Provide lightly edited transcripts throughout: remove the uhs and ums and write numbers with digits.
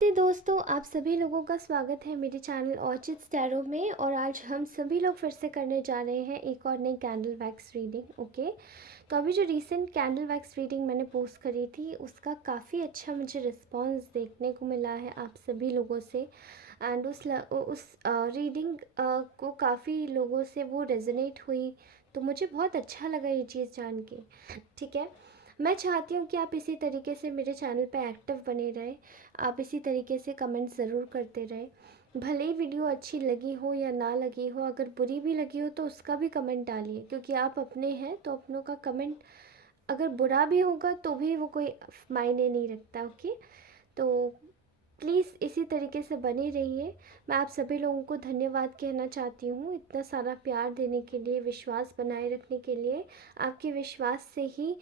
दोस्तों, आप सभी लोगों का स्वागत है मेरे चैनल ऑर्चिड्स टैरो में। और आज हम सभी लोग फिर से करने जा रहे हैं एक और नई कैंडल वैक्स रीडिंग। ओके, तो अभी जो रीसेंट कैंडल वैक्स रीडिंग मैंने पोस्ट करी थी उसका काफ़ी अच्छा मुझे रिस्पांस देखने को मिला है आप सभी लोगों से। एंड उस रीडिंग को काफ़ी लोगों से वो रेजोनेट हुई, तो मुझे बहुत अच्छा लगा ये चीज़ जान के। ठीक है, मैं चाहती हूँ कि आप इसी तरीके से मेरे चैनल पे एक्टिव बने रहें। आप इसी तरीके से कमेंट ज़रूर करते रहें। भले ही वीडियो अच्छी लगी हो या ना लगी हो, अगर बुरी भी लगी हो तो उसका भी कमेंट डालिए, क्योंकि आप अपने हैं तो अपनों का कमेंट अगर बुरा भी होगा तो भी वो कोई मायने नहीं रखता। ओके, तो प्लीज़ इसी तरीके से बने रहिए। मैं आप सभी लोगों को धन्यवाद कहना चाहती हूँ इतना सारा प्यार देने के लिए, विश्वास बनाए रखने के लिए। आपके विश्वास से ही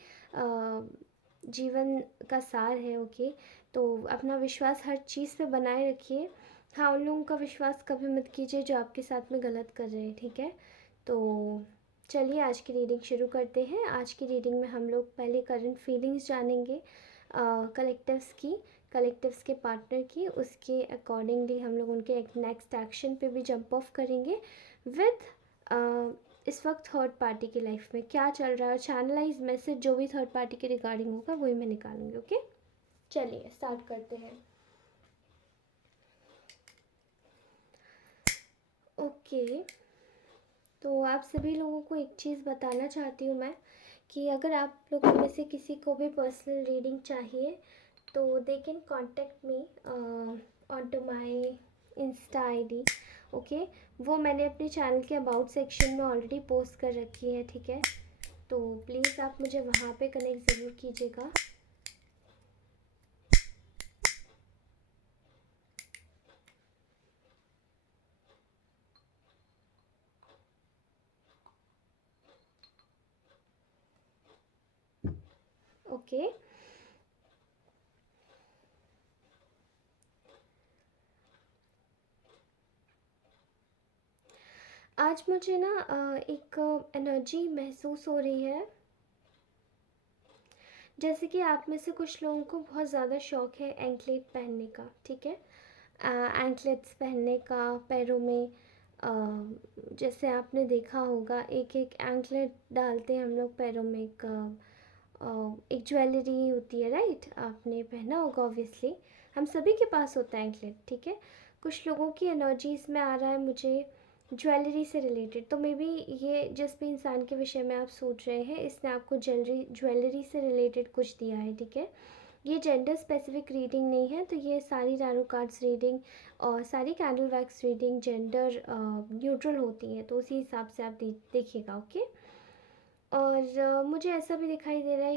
जीवन का सार है। ओके, तो अपना विश्वास हर चीज़ पे बनाए रखिए। हाँ, उन लोगों का विश्वास कभी मत कीजिए जो आपके साथ में गलत कर रहे हैं। ठीक है, तो चलिए आज की रीडिंग शुरू करते हैं। आज की रीडिंग में हम लोग पहले करंट फीलिंग्स जानेंगे कलेक्टिव्स के पार्टनर की। उसके अकॉर्डिंगली हम लोग उनके एक नेक्स्ट एक्शन पे भी जंप ऑफ करेंगे विद इस वक्त थर्ड पार्टी की लाइफ में क्या चल रहा है। चैनलाइज मैसेज जो भी थर्ड पार्टी के रिगार्डिंग होगा वही मैं निकालूंगी। ओके, चलिए स्टार्ट करते हैं। ओके, तो आप सभी लोगों को एक चीज़ बताना चाहती हूँ मैं, कि अगर आप लोगों में से किसी को भी पर्सनल रीडिंग चाहिए तो they can contact me on to my insta ID। Okay, वो मैंने अपने चैनल के अबाउट सेक्शन में ऑलरेडी पोस्ट कर रखी है। ठीक है, तो प्लीज़ आप मुझे वहाँ पे कनेक्ट ज़रूर कीजिएगा। ओके, आज मुझे ना एक एनर्जी महसूस हो रही है, जैसे कि आप में से कुछ लोगों को बहुत ज़्यादा शौक है एंकलेट पहनने का। ठीक है, एंकलेट्स पहनने का पैरों में। जैसे आपने देखा होगा एक एक एंकलेट डालते हैं हम लोग पैरों में, एक ज्वेलरी होती है, राइट? आपने पहना होगा ऑब्वियसली, हम सभी के पास होता है एंकलेट। ठीक है, कुछ लोगों की एनर्जी इसमें आ रहा है मुझे ज्वेलरी से रिलेटेड, तो मे बी ये जिस भी इंसान के विषय में आप सोच रहे हैं इसने आपको ज्वेलरी से रिलेटेड कुछ दिया है। ठीक है, ये जेंडर स्पेसिफिक रीडिंग नहीं है, तो ये सारी टैरो कार्ड्स रीडिंग और सारी candle wax reading gender neutral होती हैं, तो उसी हिसाब से आप देखिएगा। ओके, और मुझे ऐसा भी दिखाई दे रहा है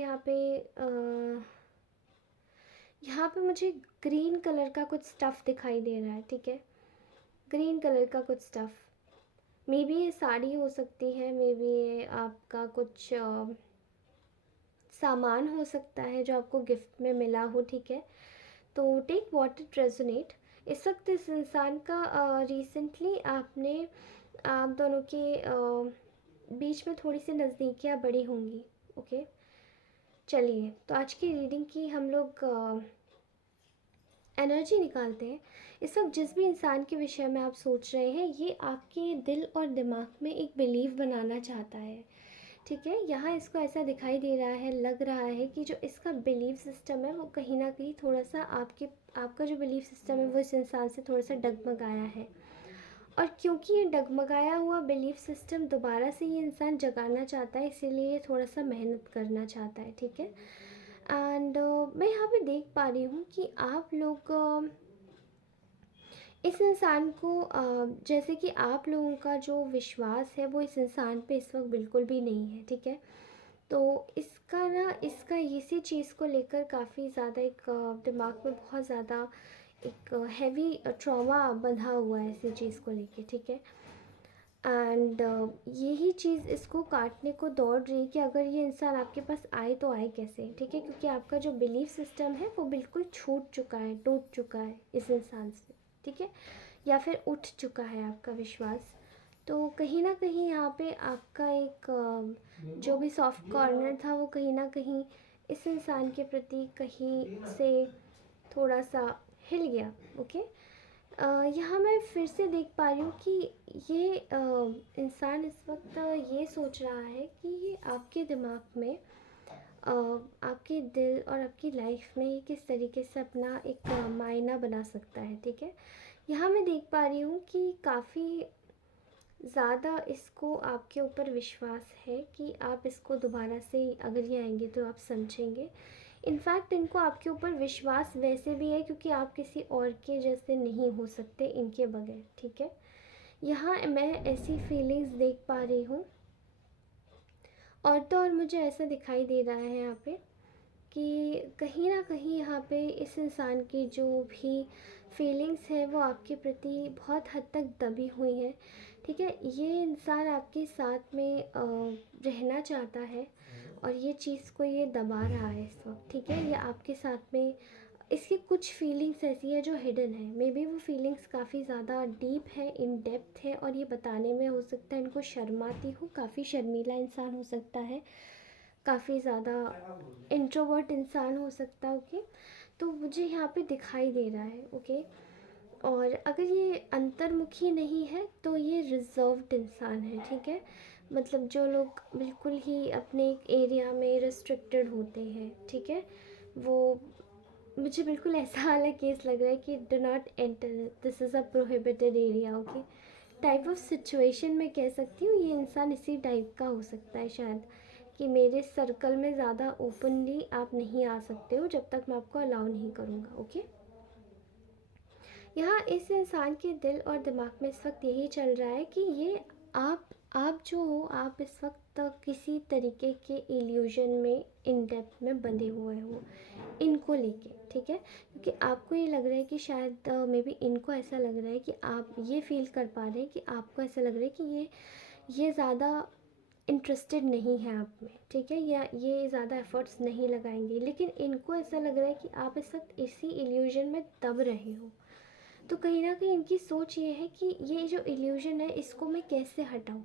यहाँ पे मुझे ग्रीन कलर का कुछ स्टफ़ दिखाई दे रहा है। ठीक है, ग्रीन कलर का कुछ स्टफ़, मे बी ये साड़ी हो सकती है, मे बी ये आपका कुछ सामान हो सकता है जो आपको गिफ्ट में मिला हो। ठीक है, तो टेक वॉट इट रेजोनेट। इस वक्त इस इंसान का रिसेंटली आपने आप दोनों के बीच में थोड़ी सी नज़दीकियाँ बढ़ी होंगी। ओके, चलिए तो आज की रीडिंग की हम लोग एनर्जी निकालते हैं। इस वक्त जिस भी इंसान के विषय में आप सोच रहे हैं ये आपके दिल और दिमाग में एक बिलीव बनाना चाहता है। ठीक है, यहाँ इसको ऐसा दिखाई दे रहा है, लग रहा है कि जो इसका बिलीव सिस्टम है वो कहीं ना कहीं थोड़ा सा आपका जो बिलीव सिस्टम है वो इस इंसान से थोड़ा सा डगमगाया है। और क्योंकि ये डगमगाया हुआ बिलीफ सिस्टम दोबारा से ये इंसान जगाना चाहता है, इसीलिए ये थोड़ा सा मेहनत करना चाहता है। ठीक है, एंड मैं यहाँ पे देख पा रही हूँ कि आप लोग इस इंसान को जैसे कि आप लोगों का जो विश्वास है वो इस इंसान पे इस वक्त बिल्कुल भी नहीं है। ठीक है, तो इसका इसी चीज़ को लेकर काफ़ी ज़्यादा एक दिमाग में बहुत ज़्यादा एक हैवी ट्रॉमा बंधा हुआ है इसी चीज़ को लेके। ठीक है, एंड यही चीज़ इसको काटने को दौड़ रही है कि अगर ये इंसान आपके पास आए तो आए कैसे। ठीक है, क्योंकि आपका जो बिलीफ सिस्टम है वो बिल्कुल छूट चुका है, टूट चुका है इस इंसान से। ठीक है, या फिर उठ चुका है आपका विश्वास। तो कहीं ना कहीं यहाँ पे आपका एक जो भी सॉफ्ट कॉर्नर था वो कहीं ना कहीं इस इंसान के प्रति कहीं से थोड़ा सा हिल गया। ओके, यहाँ मैं फिर से देख पा रही हूँ कि ये इंसान इस वक्त ये सोच रहा है कि ये आपके दिमाग में आपके दिल और आपकी लाइफ में ये किस तरीके से अपना एक मायना बना सकता है। ठीक है, यहाँ मैं देख पा रही हूँ कि काफ़ी ज़्यादा इसको आपके ऊपर विश्वास है कि आप इसको दोबारा से अगर ये आएंगे तो आप समझेंगे। इनफैक्ट इनको आपके ऊपर विश्वास वैसे भी है क्योंकि आप किसी और के जैसे नहीं हो सकते इनके बगैर। ठीक है, यहाँ मैं ऐसी फीलिंग्स देख पा रही हूँ। और तो और मुझे ऐसा दिखाई दे रहा है यहाँ पे कि कहीं ना कहीं यहाँ पे इस इंसान की जो भी फीलिंग्स है वो आपके प्रति बहुत हद तक दबी हुई है। ठीक है, ये इंसान आपके साथ में रहना चाहता है और ये चीज़ को ये दबा रहा है इस वक्त। ठीक है, ये आपके साथ में इसकी कुछ फीलिंग्स ऐसी है जो हिडन है। मे बी वो फीलिंग्स काफ़ी ज़्यादा डीप है, इन डेप्थ है, और ये बताने में हो सकता है इनको शर्म आती हो। काफ़ी शर्मीला इंसान हो सकता है, काफ़ी ज़्यादा इंट्रोवर्ट इंसान हो सकता है। ओके, तो मुझे यहाँ पे दिखाई दे रहा है। ओके, और अगर ये अंतर्मुखी नहीं है तो ये रिजर्व्ड इंसान है। ठीक है, मतलब जो लोग बिल्कुल ही अपने एक एरिया में रिस्ट्रिक्टेड होते हैं। ठीक है, वो मुझे बिल्कुल ऐसा वाला केस लग रहा है कि do not enter, this is a prohibited area. Okay, type of situation मैं कह सकती हूँ ये इंसान इसी टाइप का हो सकता है शायद, कि मेरे सर्कल में ज़्यादा ओपनली आप नहीं आ सकते हो जब तक मैं आपको अलाउ नहीं करूँगा। ओके, यहाँ इस इंसान के दिल और दिमाग में इस वक्त यही चल रहा है कि ये आप जो हो, आप इस वक्त किसी तरीके के इल्यूजन में, इन डेप्थ में बंधे हुए हो इनको लेके। ठीक है, क्योंकि आपको ये लग रहा है कि शायद मे बी इनको ऐसा लग रहा है कि आप ये फील कर पा रहे हैं कि आपको ऐसा लग रहा है कि ये ज़्यादा इंटरेस्टेड नहीं है आप में। ठीक है, या ये ज़्यादा एफर्ट्स नहीं लगाएंगे, लेकिन इनको ऐसा लग रहा है कि आप इस वक्त इसी इल्यूजन में दब रहे हो। तो कहीं ना कहीं इनकी सोच ये है कि ये जो इल्यूजन है इसको मैं कैसे हटाऊँ।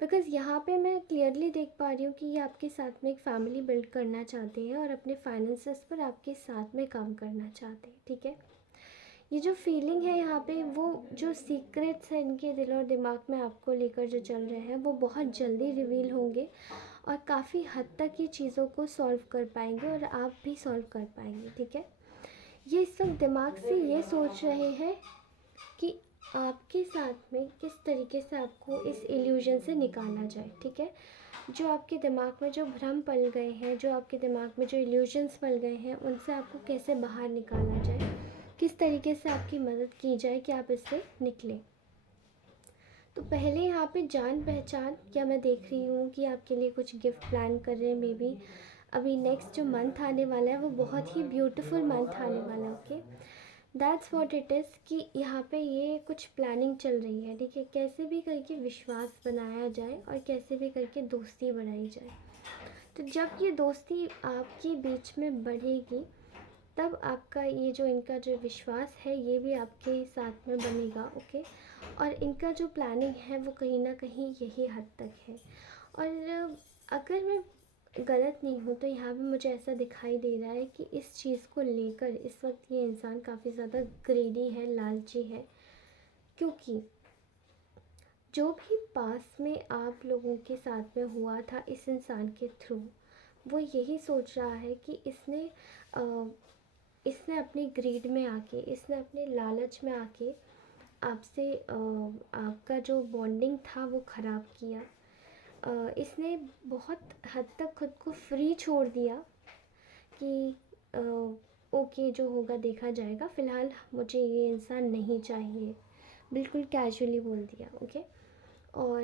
बिकॉज़ यहाँ पे मैं क्लियरली देख पा रही हूँ कि ये आपके साथ में एक फ़ैमिली बिल्ड करना चाहते हैं और अपने फाइनेंसेस पर आपके साथ में काम करना चाहते हैं। ठीक है, ये जो फीलिंग है यहाँ पे, वो जो सीक्रेट्स हैं इनके दिल और दिमाग में आपको लेकर जो चल रहे हैं वो बहुत जल्दी रिवील होंगे और काफ़ी हद तक ये चीज़ों को सॉल्व कर पाएंगे और आप भी सॉल्व कर पाएंगे। ठीक है, ये इस वक्त दिमाग से ये सोच रहे हैं कि आपके साथ में किस तरीके से आपको इस इल्यूजन से निकाला जाए। ठीक है, जो आपके दिमाग में जो भ्रम पल गए हैं, जो आपके दिमाग में जो इल्यूजन्स पल गए हैं, उनसे आपको कैसे बाहर निकाला जाए, किस तरीके से आपकी मदद की जाए कि आप इससे निकलें। तो पहले यहाँ पे जान पहचान, क्या मैं देख रही हूँ कि आपके लिए कुछ गिफ्ट प्लान कर रहे हैं। मे बी अभी नेक्स्ट जो मंथ आने वाला है वो बहुत ही ब्यूटीफुल मंथ आने वाला है। Okay, that's what it is कि यहाँ पे ये कुछ प्लानिंग चल रही है। ठीक है, कैसे भी करके विश्वास बनाया जाए और कैसे भी करके दोस्ती बढ़ाई जाए। तो जब ये दोस्ती आपके बीच में बढ़ेगी तब आपका ये जो इनका जो विश्वास है ये भी आपके साथ में बनेगा। ओके, और इनका जो प्लानिंग है वो कहीं ना कहीं यही हद तक है। और अगर मैं गलत नहीं हूँ तो यहाँ पे मुझे ऐसा दिखाई दे रहा है कि इस चीज़ को लेकर इस वक्त ये इंसान काफ़ी ज़्यादा ग्रेडी है, लालची है, क्योंकि जो भी पास में आप लोगों के साथ में हुआ था इस इंसान के थ्रू, वो यही सोच रहा है कि इसने अपनी ग्रीड में आके, इसने अपने लालच में आके आपसे आपका जो बॉन्डिंग था वो ख़राब किया। इसने बहुत हद तक खुद को फ्री छोड़ दिया कि ओके जो होगा देखा जाएगा, फ़िलहाल मुझे ये इंसान नहीं चाहिए, बिल्कुल कैजुअली बोल दिया। ओके, और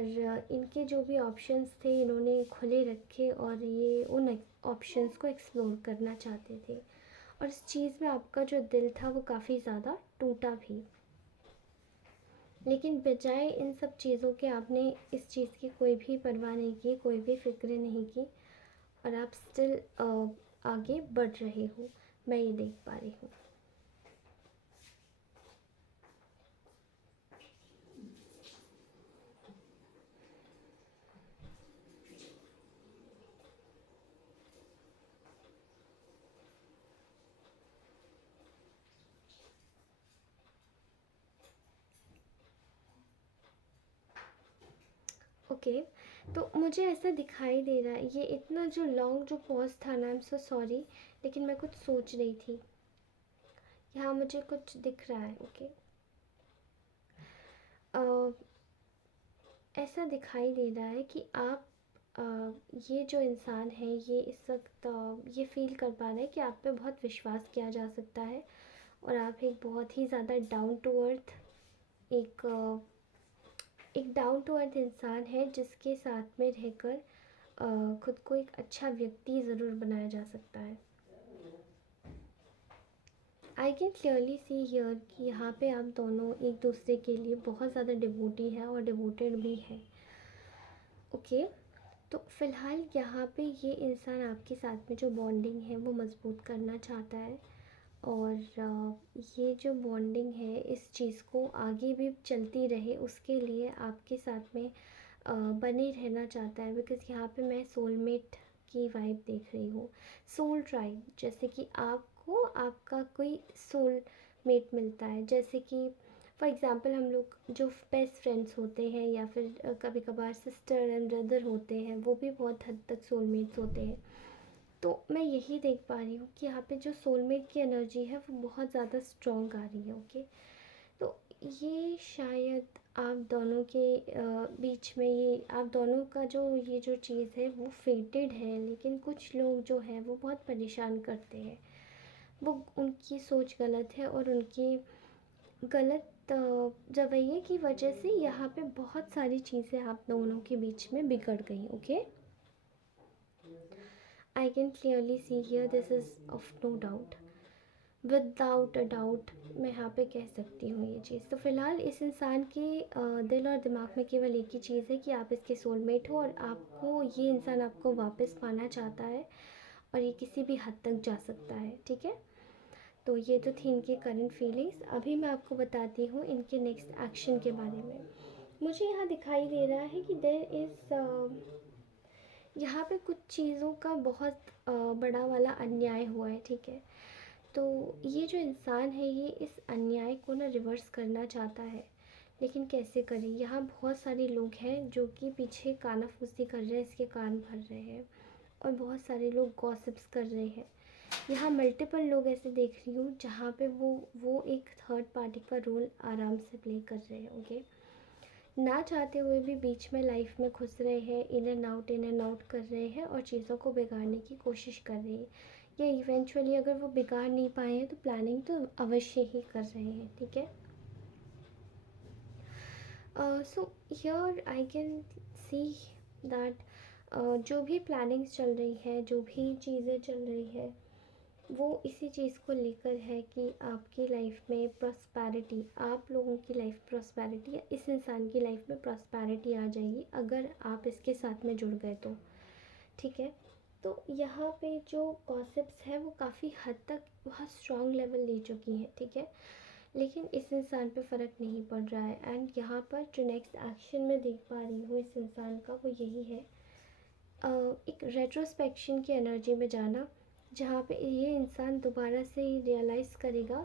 इनके जो भी ऑप्शंस थे इन्होंने खुले रखे और ये उन ऑप्शंस को एक्सप्लोर करना चाहते थे। और इस चीज़ में आपका जो दिल था वो काफ़ी ज़्यादा टूटा भी, लेकिन बजाय इन सब चीज़ों के आपने इस चीज़ की कोई भी परवाह नहीं की, कोई भी फिक्र नहीं की, और आप स्टिल आगे बढ़ रहे हो, मैं ये देख पा रही हूँ। ओके, तो मुझे ऐसा दिखाई दे रहा है, ये इतना जो लॉन्ग जो पॉज़ था ना, आई एम सो सॉरी, लेकिन मैं कुछ सोच रही थी। यहाँ मुझे कुछ दिख रहा है। ओके, अ, ऐसा दिखाई दे रहा है कि आप अ, ये जो इंसान है ये इस वक्त ये फ़ील कर पा रहा है कि आप पे बहुत विश्वास किया जा सकता है, और आप एक बहुत ही ज़्यादा डाउन टू अर्थ, एक एक डाउन टू अर्थ इंसान है जिसके साथ में रहकर खुद को एक अच्छा व्यक्ति ज़रूर बनाया जा सकता है। आई कैन क्लियरली सी हियर कि यहाँ पे आप दोनों एक दूसरे के लिए बहुत ज़्यादा डिवोटी है और डिवोटेड भी है। ओके, तो फ़िलहाल यहाँ पे ये इंसान आपके साथ में जो बॉन्डिंग है वो मज़बूत करना चाहता है, और ये जो बॉन्डिंग है इस चीज़ को आगे भी चलती रहे उसके लिए आपके साथ में बने रहना चाहता है, बिकॉज़ यहाँ पे मैं सोलमेट की वाइब देख रही हूँ। सोल ट्राइब, जैसे कि आपको आपका कोई सोल मेट मिलता है, जैसे कि फॉर एग्ज़ाम्पल हम लोग जो बेस्ट फ्रेंड्स होते हैं या फिर कभी कभार सिस्टर एंड ब्रदर होते हैं, वो भी बहुत हद तक सोलमेट्स होते हैं। तो मैं यही देख पा रही हूँ कि यहाँ पे जो सोलमेट की एनर्जी है वो बहुत ज़्यादा स्ट्रॉन्ग आ रही है। ओके, तो ये शायद आप दोनों के बीच में, ये आप दोनों का जो ये जो चीज़ है वो फेटेड है, लेकिन कुछ लोग जो है वो बहुत परेशान करते हैं। वो उनकी सोच गलत है, और उनकी गलत रवैये की वजह से यहाँ पे बहुत सारी चीज़ें आप दोनों के बीच में बिगड़ गई। Okay, I can clearly see here this is of no doubt, without a doubt मैं यहाँ पे कह सकती हूँ ये चीज़। तो फ़िलहाल इस इंसान के दिल और दिमाग में केवल एक ही चीज़ है कि आप इसके सोलमेट हो, और आपको ये इंसान आपको वापस पाना चाहता है, और ये किसी भी हद तक जा सकता है। ठीक है, तो ये तो थी इनकी करंट फीलिंग्स। अभी मैं आपको बताती हूँ इनके नेक्स्ट एक्शन के बारे में। मुझे यहाँ दिखाई दे रहा है कि देयर इज़ यहाँ पे कुछ चीज़ों का बहुत बड़ा वाला अन्याय हुआ है। ठीक है, तो ये जो इंसान है ये इस अन्याय को ना रिवर्स करना चाहता है, लेकिन कैसे करें। यहाँ बहुत सारे लोग हैं जो कि पीछे कानाफूसी कर रहे हैं, इसके कान भर रहे हैं, और बहुत सारे लोग गॉसिप्स कर रहे हैं। यहाँ मल्टीपल लोग ऐसे देख रही हूँ जहाँ पे वो एक थर्ड पार्टी का रोल आराम से प्ले कर रहे हैं। ओके, ना चाहते हुए भी बीच में लाइफ में घुस रहे हैं, इन एंड आउट कर रहे हैं, और चीज़ों को बिगाड़ने की कोशिश कर रहे हैं, या इवेंचुअली अगर वो बिगाड़ नहीं पाए हैं तो प्लानिंग तो अवश्य ही कर रहे हैं। ठीक है, so here I can see that जो भी प्लानिंग्स चल रही है, जो भी चीज़ें चल रही है, वो इसी चीज़ को लेकर है कि आपकी लाइफ में प्रॉस्पैरिटी, आप लोगों की लाइफ प्रॉस्पैरिटी, या इस इंसान की लाइफ में प्रॉस्पैरिटी आ जाएगी अगर आप इसके साथ में जुड़ गए तो। ठीक है, तो यहाँ पे जो गॉसिप्स है वो काफ़ी हद तक बहुत स्ट्रॉन्ग लेवल ले चुकी हैं। ठीक है, लेकिन इस इंसान पे फ़र्क नहीं पड़ रहा है, एंड यहाँ पर जो नेक्स्ट एक्शन मैं देख पा रही हूँ इस इंसान का वो यही है, एक रेट्रोस्पेक्शन की एनर्जी में जाना, जहाँ पे ये इंसान दोबारा से रियलाइज़ करेगा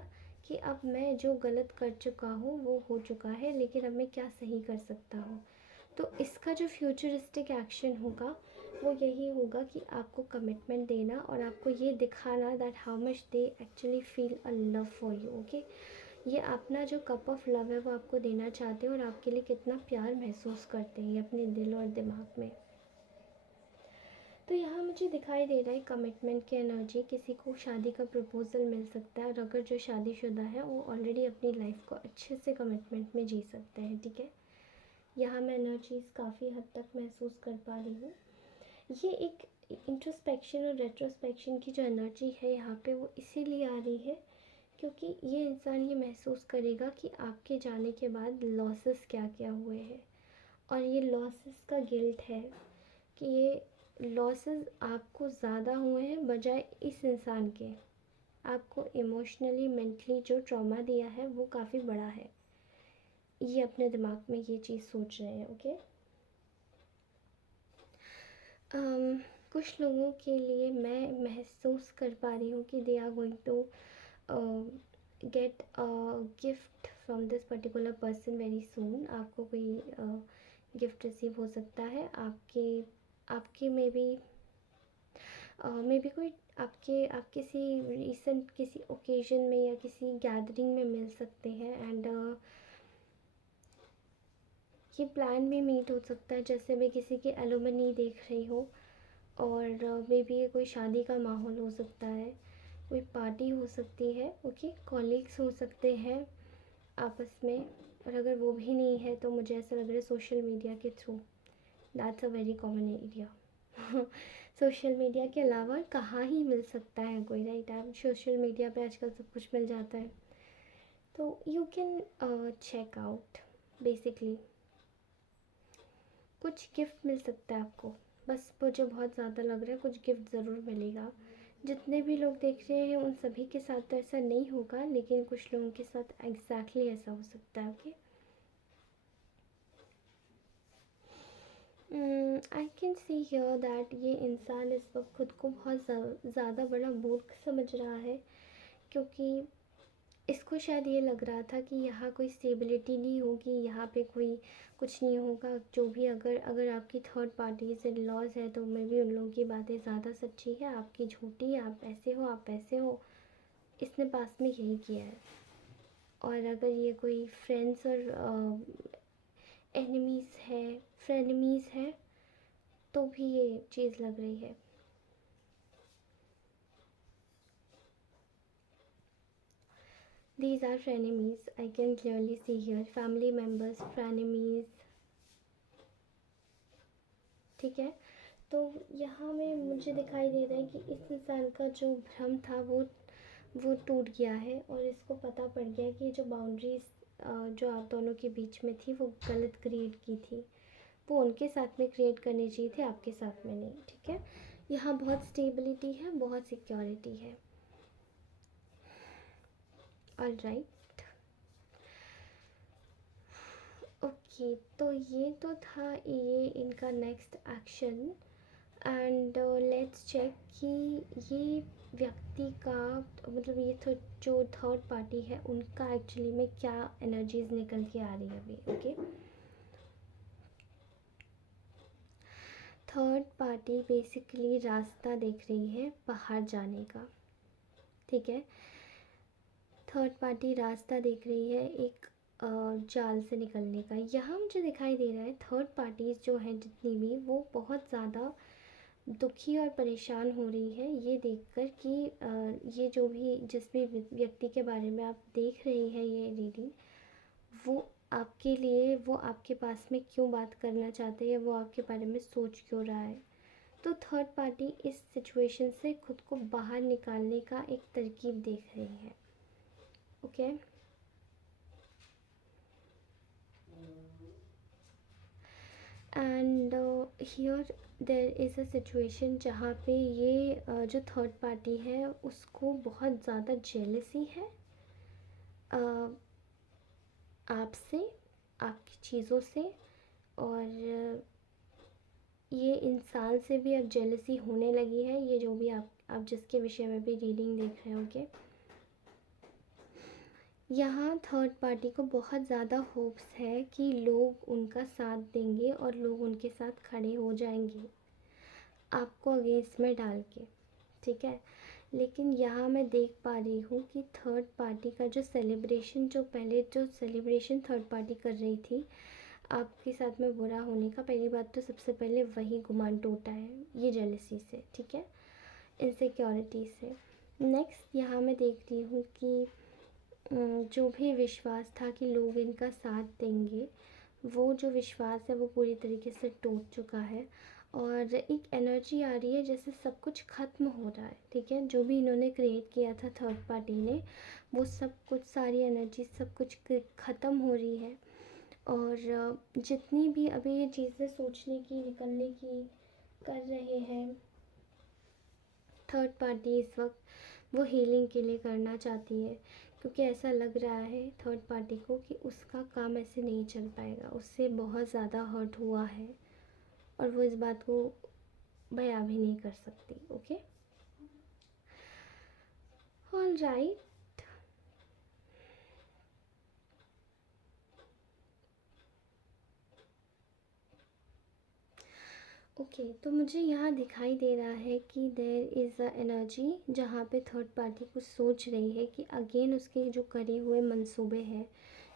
कि अब मैं जो गलत कर चुका हूँ वो हो चुका है, लेकिन अब मैं क्या सही कर सकता हूँ। तो इसका जो फ्यूचरिस्टिक एक्शन होगा वो यही होगा कि आपको कमिटमेंट देना, और आपको ये दिखाना that how much they actually feel a love for you. Okay, ये अपना जो कप ऑफ लव है वो आपको देना चाहते हैं, और आपके लिए कितना प्यार महसूस करते हैं अपने दिल और दिमाग में। तो यहाँ मुझे दिखाई दे रहा है कमिटमेंट की एनर्जी, किसी को शादी का प्रपोज़ल मिल सकता है, और अगर जो शादीशुदा है वो ऑलरेडी अपनी लाइफ को अच्छे से कमिटमेंट में जी सकते हैं। ठीक है, यहाँ मैं एनर्जीज़ काफ़ी हद तक महसूस कर पा रही हूँ। ये एक इंट्रोस्पेक्शन और रेट्रोस्पेक्शन की जो एनर्जी है यहाँ पे वो इसीलिए आ रही है क्योंकि ये इंसान ये महसूस करेगा कि आपके जाने के बाद लॉसेस क्या क्या हुए हैं, और ये लॉसेस का गिल्ट है कि ये लॉसेस आपको ज़्यादा हुए हैं बजाय इस इंसान के। आपको इमोशनली मेंटली जो ट्रॉमा दिया है वो काफ़ी बड़ा है, ये अपने दिमाग में ये चीज़ सोच रहे हैं। ओके, कुछ लोगों के लिए मैं महसूस कर पा रही हूँ कि they are going to get a gift from this particular person very soon. आपको कोई गिफ्ट रिसीव हो सकता है। आपके आपके मे बी कोई आप किसी रिसेंट किसी ओकेजन में या किसी गैदरिंग में मिल सकते हैं। एंड ये प्लान भी मीट हो सकता है, जैसे मैं किसी की एलुमनी देख रही हूँ। और मे बी ये कोई शादी का माहौल हो सकता है, कोई पार्टी हो सकती है। ओके, कॉलीग्स हो सकते हैं आपस में। और अगर वो भी नहीं है तो मुझे ऐसा लग रहा है सोशल मीडिया के through. That's a very common area. Social media के अलावा कहाँ ही मिल सकता है कोई, राइट? आप सोशल मीडिया पे आजकल सब कुछ मिल जाता है, तो you can check out. Basically कुछ गिफ्ट मिल सकता है आपको, बस मुझे बहुत ज़्यादा लग रहा है कुछ गिफ्ट ज़रूर मिलेगा। जितने भी लोग देख रहे हैं उन सभी के साथ तो ऐसा नहीं होगा, लेकिन कुछ लोगों के साथ एग्जैक्टली ऐसा हो सकता है। Okay, I can see here that ये इंसान इस वक्त खुद को बहुत ज़्यादा बड़ा मूर्ख समझ रहा है, क्योंकि इसको शायद ये लग रहा था कि यहाँ कोई स्टेबिलिटी नहीं होगी, यहाँ पे कोई कुछ नहीं होगा। जो भी अगर अगर आपकी थर्ड पार्टीज इन लॉज है तो मे भी उन लोगों की बातें ज़्यादा सच्ची है, आपकी झूठी, आप ऐसे हो आप वैसे हो। इसने पास में यही किया है। और अगर ये कोई फ्रेंड्स और एनिमीज़ है, फ्रेनेमीज़ है, तो भी ये चीज़ लग रही है। These are frenemies. I can clearly see here. Family members, frenemies. ठीक है, तो यहाँ में मुझे दिखाई दे रहा है कि इस इंसान का जो भ्रम था वो टूट गया है, और इसको पता पड़ गया कि जो बाउंड्रीज जो आप दोनों के बीच में थी वो गलत क्रिएट की थी। वो उनके साथ में क्रिएट करनी चाहिए थी, आपके साथ में नहीं। ठीक है, यहाँ बहुत स्टेबिलिटी है, बहुत सिक्योरिटी है। ऑल राइट, ओके, तो ये तो था ये इनका next action. And let's check कि ये व्यक्ति का मतलब ये तो जो थर्ड पार्टी है उनका एक्चुअली में क्या एनर्जीज निकल के आ रही है अभी। ओके, थर्ड पार्टी बेसिकली रास्ता देख रही है बाहर जाने का। ठीक है, थर्ड पार्टी रास्ता देख रही है एक जाल से निकलने का। यहाँ मुझे दिखाई दे रहा है थर्ड पार्टीज़ जो हैं जितनी भी, वो बहुत ज़्यादा दुखी और परेशान हो रही है ये देखकर कि ये जो भी जिस भी व्यक्ति के बारे में आप देख रही हैं ये रीडिंग, वो आपके लिए वो आपके पास में क्यों बात करना चाहते हैं, वो आपके बारे में सोच क्यों रहा है। तो थर्ड पार्टी इस सिचुएशन से खुद को बाहर निकालने का एक तरकीब देख रही है। Okay, and here there is a situation जहाँ पे ये जो थर्ड पार्टी है उसको बहुत ज़्यादा जेलसी है आपसे, आपकी चीज़ों से। और ये इंसान से भी अब जेलसी होने लगी है, ये जो भी आप जिसके विषय में भी रीडिंग देख रहे होंगे। यहाँ थर्ड पार्टी को बहुत ज़्यादा होप्स है कि लोग उनका साथ देंगे और लोग उनके साथ खड़े हो जाएंगे आपको अगेंस्ट में डाल के। ठीक है, लेकिन यहाँ मैं देख पा रही हूँ कि थर्ड पार्टी का जो सेलिब्रेशन, जो पहले जो सेलिब्रेशन थर्ड पार्टी कर रही थी आपके साथ में बुरा होने का, पहली बात तो सबसे पहले वही गुमान टूटा है ये जेलसी से। ठीक है, इनसिक्योरिटी से। नेक्स्ट यहाँ मैं देख रही हूँ कि जो भी विश्वास था कि लोग इनका साथ देंगे, वो जो विश्वास है वो पूरी तरीके से टूट चुका है। और एक एनर्जी आ रही है जैसे सब कुछ ख़त्म हो रहा है। ठीक है, जो भी इन्होंने क्रिएट किया था थर्ड पार्टी ने, वो सब कुछ सारी एनर्जी सब कुछ ख़त्म हो रही है। और जितनी भी अभी ये चीज़ें सोचने की निकलने की कर रहे हैं थर्ड पार्टी इस वक्त, वो हीलिंग के लिए करना चाहती है, क्योंकि ऐसा लग रहा है थर्ड पार्टी को कि उसका काम ऐसे नहीं चल पाएगा, उससे बहुत ज़्यादा हर्ट हुआ है और वो इस बात को बयां भी नहीं कर सकती। ओके, ऑल राइट, ओके, तो मुझे यहाँ दिखाई दे रहा है कि देयर इज़ अ एनर्जी जहाँ पे थर्ड पार्टी कुछ सोच रही है कि अगेन उसके जो करे हुए मंसूबे हैं,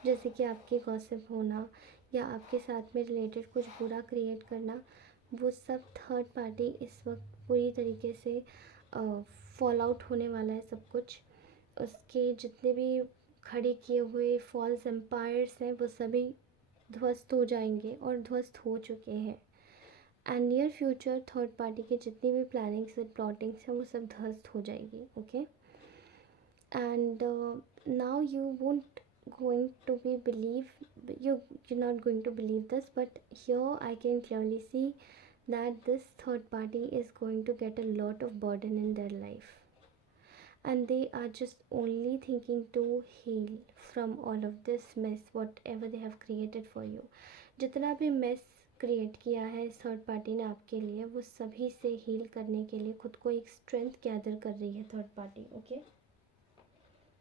जैसे कि आपके गॉसिप होना या आपके साथ में रिलेटेड कुछ बुरा क्रिएट करना, वो सब थर्ड पार्टी इस वक्त पूरी तरीके से फॉल आउट होने वाला है सब कुछ। उसके जितने भी खड़े किए हुए फॉल्स एम्पायर्स हैं वो सभी ध्वस्त हो जाएंगे और ध्वस्त हो चुके हैं। And near future third party की जितनी भी प्लानिंग्स और प्लॉटिंग्स हैं वो सब ध्वस्त हो जाएगी। Okay, and now you won't going to be believe you're not going to believe this, but here I can clearly see that this third party is going to get a lot of burden in their life, and they are just only thinking to heal from all of this mess whatever they have created for you। जितना भी mess create किया है इस third party ने आपके लिए, वो सभी से हील करने के लिए खुद को एक स्ट्रेंथ गैदर कर रही है थर्ड पार्टी। ओके,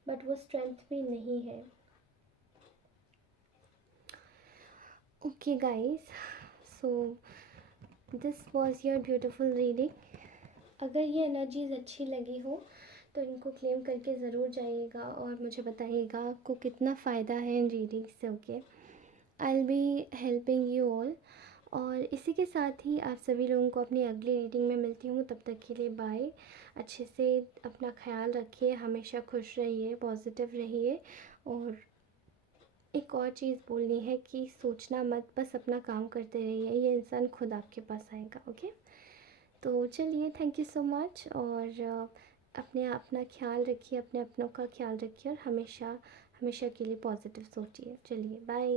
बट वो स्ट्रेंथ भी नहीं है। Okay guys, so this was your beautiful reading. अगर ये एनर्जीज अच्छी लगी हो तो इनको क्लेम करके ज़रूर जाइएगा और मुझे बताइएगा आपको कितना फ़ायदा है इन रीडिंग से। Okay, I will be helping you all. और इसी के साथ ही आप सभी लोगों को अपनी अगली रीडिंग में मिलती हूँ। तब तक के लिए बाय। अच्छे से अपना ख्याल रखिए, हमेशा खुश रहिए, पॉजिटिव रहिए। और एक और चीज़ बोलनी है कि सोचना मत, बस अपना काम करते रहिए, ये इंसान खुद आपके पास आएगा। ओके, तो चलिए, थैंक यू सो मच। और अपना ख्याल रखिए, अपने अपनों का ख्याल रखिए और हमेशा हमेशा के लिए पॉजिटिव सोचिए। चलिए, बाय।